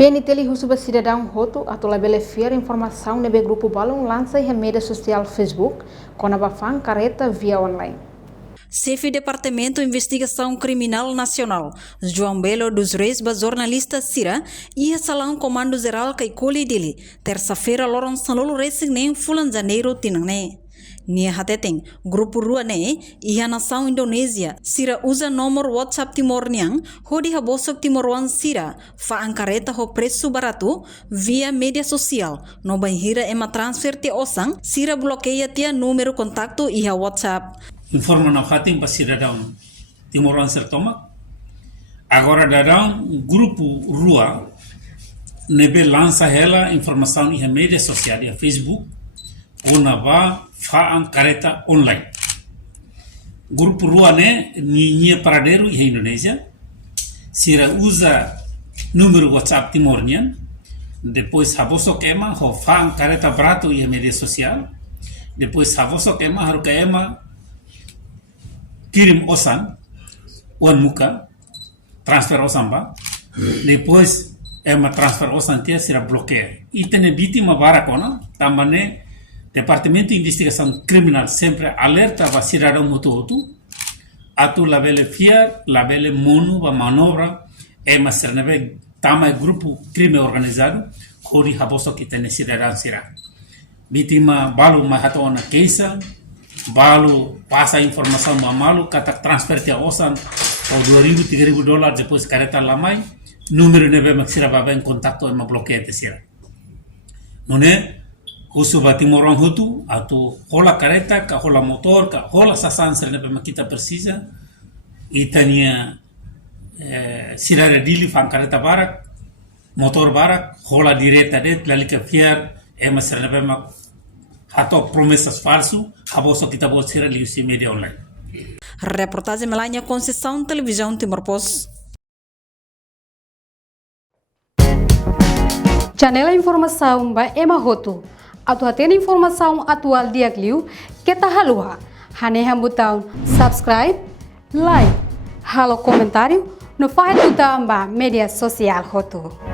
PNT Husuba cidadão Roto atau labele fiar informação nebe grupo balão lança em mídia social Facebook com a bafang careta via online. Chefe Departamento Investigação Criminal Nacional, João Belo dos Reis, jornalista Sira, ia salão Comando Geral Kaikoli dele, terça-feira, Loron Sanolo Racing nem Fulan Janeiro Tinangne. Nia hateteng, grupo rua ne, ia nação Indonésia, Sira usa nomor WhatsApp Timor Niang, hodi habosok Timor Wan Sira, fa angkareta ho preço barato, via media sosial, no banhira ema transfer te osang, Sira bloqueia tia número contato ia WhatsApp. Informa na fating para cidadão Timor Sertoma. Agora darão grupo rua nebe lança ela informação em mídia social, em Facebook, ou na faan careta online. Grupo rua ne ninha paradeiro em Indonésia. Sira usa número WhatsApp Timornian. Depois habosok ema ho faan careta barato em mídia social. Depois habosok ema haruka ema kirim osan, wan muka, transfer osan ba, depois ema transfer osan tia sira bloqueia. E tem vítima barakona, também Departamento de Investigação Criminal sempre alerta a cidadão mototo, atu labele fiar, labele mono, ba manobra, ema serneve tama grupo crime organizado, kori haboso que tem cidadão sira. Vítima balu mahatona keisa, balu passa informação mamalu kata transfer tia osan ou $2,000 $3,000 depois careta lamai número nebe maksira baba em contato ema bloqueia tesira none husuba Timor Hutu atau hola careta ka hola motor ka hola sasan ser nebe makita precisa itania sirare dili fan careta barak motor barak hola direta det lalika fiar ema ser nebe mak atau promessas falso, haboso kita boleh share di media online. Reportagem Melania Conceição, Televisão Timor Post. Janela informação ba Emma Roto. Atau atena informação atual dia kliu kita halua. Hane hambutão subscribe, like, halo comentário no faixa do media social Roto.